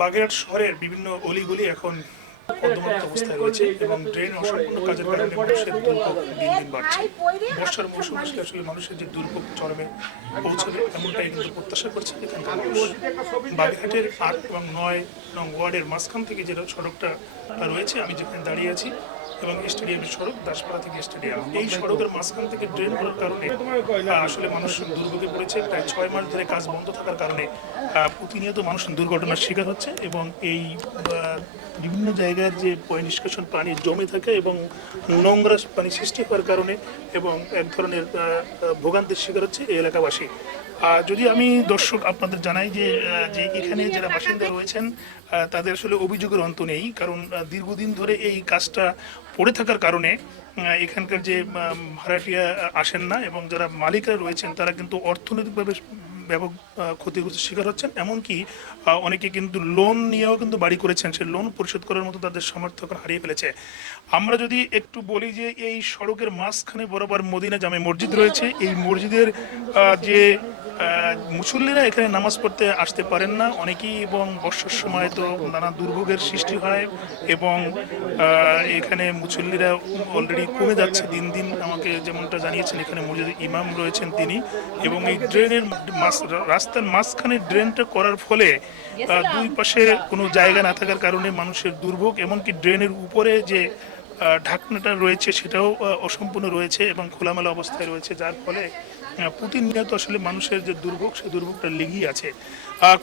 বাগেরহাট শহরের বিভিন্ন অলিগুলি এখন কর্দমাক্ত অবস্থায় রয়েছে এবং ড্রেন অসম্পূর্ণ কাজের কারণে মানুষের দুর্ভোগ দিন দিন বাড়ছে। বর্ষার মৌসুম আসলে আসলে মানুষের যে দুর্ভোগ চরমে পৌঁছবে এমনটাই কিন্তু প্রত্যাশা করছে এখানকার মানুষ। বাগেরহাটের আট এবং নয় নং ওয়ার্ডের মাঝখান থেকে যে সড়কটা রয়েছে, আমি যেখানে দাঁড়িয়ে আছি এবং স্টেডিয়ামের সড়ক দাসপাড়া থেকে স্টেডিয়াম। এই সড়কের মাঝখান থেকে ড্রেন হওয়ার কারণে আসলে মানুষ দুর্ভোগে পড়েছে। প্রায় ছয় মাস ধরে কাজ বন্ধ থাকার কারণে প্রতিনিয়ত মানুষ দুর্ঘটনার শিকার হচ্ছে এবং এই বিভিন্ন জায়গার যে নিষ্কাশন পানি জমে থাকে এবং নোংরা পানি সৃষ্টি হওয়ার কারণে এবং এক ধরনের ভোগান্তির শিকার হচ্ছে এই এলাকাবাসী। যদি আমি দর্শক আপনাদের জানাই যে যে এখানে যারা বাসিন্দা রয়েছেন তাদের আসলে অভিযোগের অন্ত নেই, কারণ দীর্ঘদিন ধরে এই কাজটা পড়ে থাকার কারণে এখানকার যে ভাড়াটিয়া আসেন না এবং যারা মালিকরা রয়েছেন, তারা কিন্তু অর্থনৈতিকভাবে ব্যাপক ক্ষতিগ্রস্ত শিকার হচ্ছেন। এমনকি অনেকে কিন্তু লোন নিয়েও কিন্তু বাড়ি করেছেন। সেই লোন পরিশোধ করার মতো তাদের সামর্থ্য হারিয়ে ফেলেছে। আমরা যদি একটু বলি যে, এই সড়কের মাঝখানে বরাবর মদিনা জামে মসজিদ রয়েছে। এই মসজিদের যে মুসল্লিরা এখানে নামাজ পড়তে আসতে পারেন না। অনেকেই এবং বর্ষার সময় তো নানা দুর্ভোগের সৃষ্টি হয় এবং এখানে মুসল্লিরা অলরেডি কমে যাচ্ছে দিন দিন। আমাকে যেমনটা জানিয়েছেন এখানে মসজিদের ইমাম রয়েছেন তিনি এবং এই ড্রেনের রাস্তার মাঝখানে ড্রেনটা করার ফলে দুই পাশে কোনো জায়গা না থাকার কারণে মানুষের দুর্ভোগ এমনকি ড্রেনের উপরে যে ঢাকনাটা রয়েছে সেটাও অসম্পূর্ণ রয়েছে এবং খোলামেলা অবস্থায় রয়েছে যার ফলে প্রতিনিয়ত আসলে মানুষের যে দুর্ভোগ, সে দুর্ভোগটা লেগেই আছে।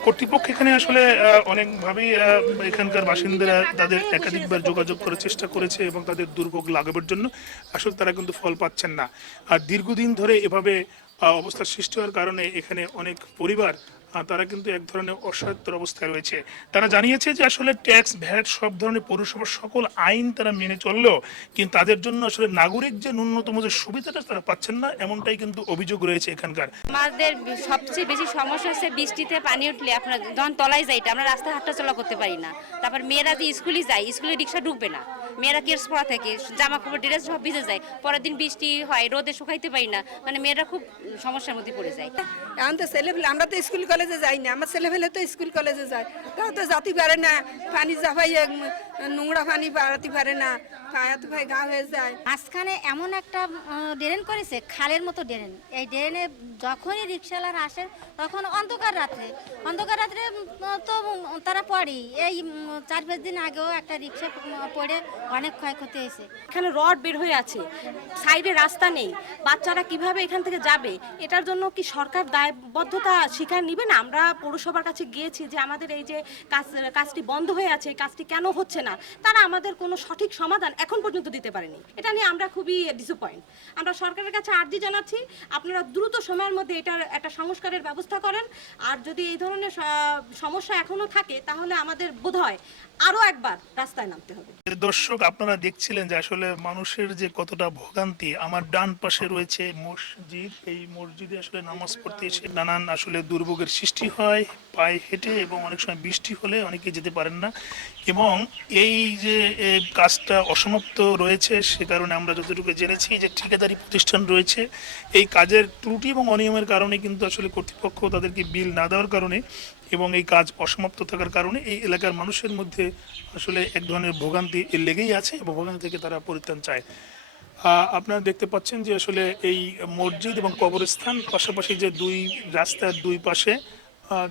কর্তৃপক্ষ এখানে আসলে অনেকভাবেই এখানকার বাসিন্দারা তাদের একাধিকবার যোগাযোগ করার চেষ্টা করেছে এবং তাদের দুর্ভোগ লাগাবার জন্য আসলে তারা কিন্তু ফল পাচ্ছেন না। আর দীর্ঘদিন ধরে এভাবে অবস্থা অবস্থার সৃষ্টি হওয়ার কারণে এখানে অনেক পরিবার তারা কিন্তু এক ধরনের অসহায়ত্তর অবস্থায় রয়েছে। তারা জানিয়েছে যে আসলে ট্যাক্স, ভ্যাট সব ধরনের পৌরসভার সকল আইন তারা মেনে চললেও কিন্তু তাদের জন্য আসলে নাগরিক যে ন্যূনতম যে সুবিধাটা তারা পাচ্ছেন না, এমনটাই কিন্তু অভিযোগ রয়েছে এখানকার। আমাদের সবচেয়ে বেশি সমস্যা হচ্ছে বৃষ্টিতে পানি উঠলে আপনার যখন তলায় যাইটা আমরা রাস্তায় হাঁটা চলা করতে পারি না। তারপর মেয়েরা যে স্কুলে যায়, স্কুলে রিক্সা ঢুকবে না। মেয়েরা কেস পড়া থাকে? জামা কাপড় ড্রেস সব ভিজে যায়। পরের দিন বৃষ্টি হয়, রোদে শুকাইতে পারি না। মানে মেয়েরা খুব সমস্যার মধ্যে পড়ে যায়। এখন তো ছেলেপেলে আমরা তো স্কুল কলেজে যাই না। আমার ছেলেপেলে তো স্কুল কলেজে যায়। তারা তো যাতে পারে না। পানি জাফাই নোংরা পানি বাড়াতে পারে না পায়াতে পায়ে গা হয়ে যায়। মাঝখানে এমন একটা ড্রেন করেছে খালের মতো ড্রেন। এই ড্রেনে যখনই রিক্সাওয়ালার আসে তখন অন্ধকার রাত্রে। অন্ধকার রাত্রে তো তারা পড়েই। এই চার পাঁচ দিন আগেও একটা রিক্সা পড়ে অনেক ক্ষয়ক্ষতি হয়েছে। এখানে রড বের হয়ে আছে সাইডে রাস্তা নেই। বাচ্চারা কীভাবে এখান থেকে যাবে? এটার জন্য কি সরকার দায়বদ্ধতা স্বীকার নিবে না? আমরা পৌরসভার কাছে গিয়েছি যে আমাদের এই যে কাজ কাজটি বন্ধ হয়ে আছে এই কাজটি কেন হচ্ছে না, তারা আমাদের কোনো সঠিক সমাধান এখন পর্যন্ত দিতে পারেনি। এটা নিয়ে আমরা খুবই ডিসঅ্যাপয়েন্ট আমরা সরকারের কাছে আর্জি জানাচ্ছি, আপনারা দ্রুত সময়ের মধ্যে এটার একটা সংস্কারের ব্যবস্থা করেন। আর যদি এই ধরনের সমস্যা এখনও থাকে, তাহলে আমাদের বোধ হয় আরও একবার রাস্তায় নামতে হবে। দর্শক, আপনারা দেখছিলেন যে আসলে মানুষের যে কতটা ভোগান্তি, আমার ডান পাশে রয়েছে মসজিদ। এই মসজিদে আসলে নামাজ পড়তে এসে নানান আসলে দুর্ভোগের সৃষ্টি হয়, পায়ে হেঁটে এবং অনেক সময় বৃষ্টি হলে অনেকে যেতে পারেন না। এবং এই যে কাজটা অসমাপ্ত রয়েছে, সে কারণে আমরা যতটুকু জেনেছি যে ঠিকাদারি প্রতিষ্ঠান রয়েছে, এই কাজের ত্রুটি এবং অনিয়মের কারণে কিন্তু আসলে কর্তৃপক্ষ তাদেরকে বিল না দেওয়ার কারণে এবং এই কাজ অসমাপ্ত থাকার কারণে এই এলাকার মানুষের মধ্যে আসলে এক ধরনের ভোগান্তি লেগেই আছে এবং ভোগান্তি থেকে তারা পরিত্রাণ চায়। আপনারা দেখতে পাচ্ছেন যে আসলে এই মসজিদ এবং কবরস্থান পাশাপাশি যে দুই রাস্তার দুই পাশে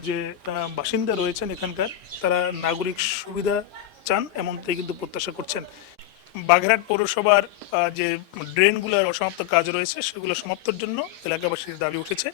যে বাসিন্দা রয়েছেন এখানকার, তারা নাগরিক সুবিধা চান, এমনটাই কিন্তু প্রত্যাশা করছেন। বাঘেরহাট পৌরসভার যে ড্রেনগুলোর অসমাপ্ত কাজ রয়েছে, সেগুলো সমাপ্তর জন্য এলাকাবাসীর দাবি উঠেছে।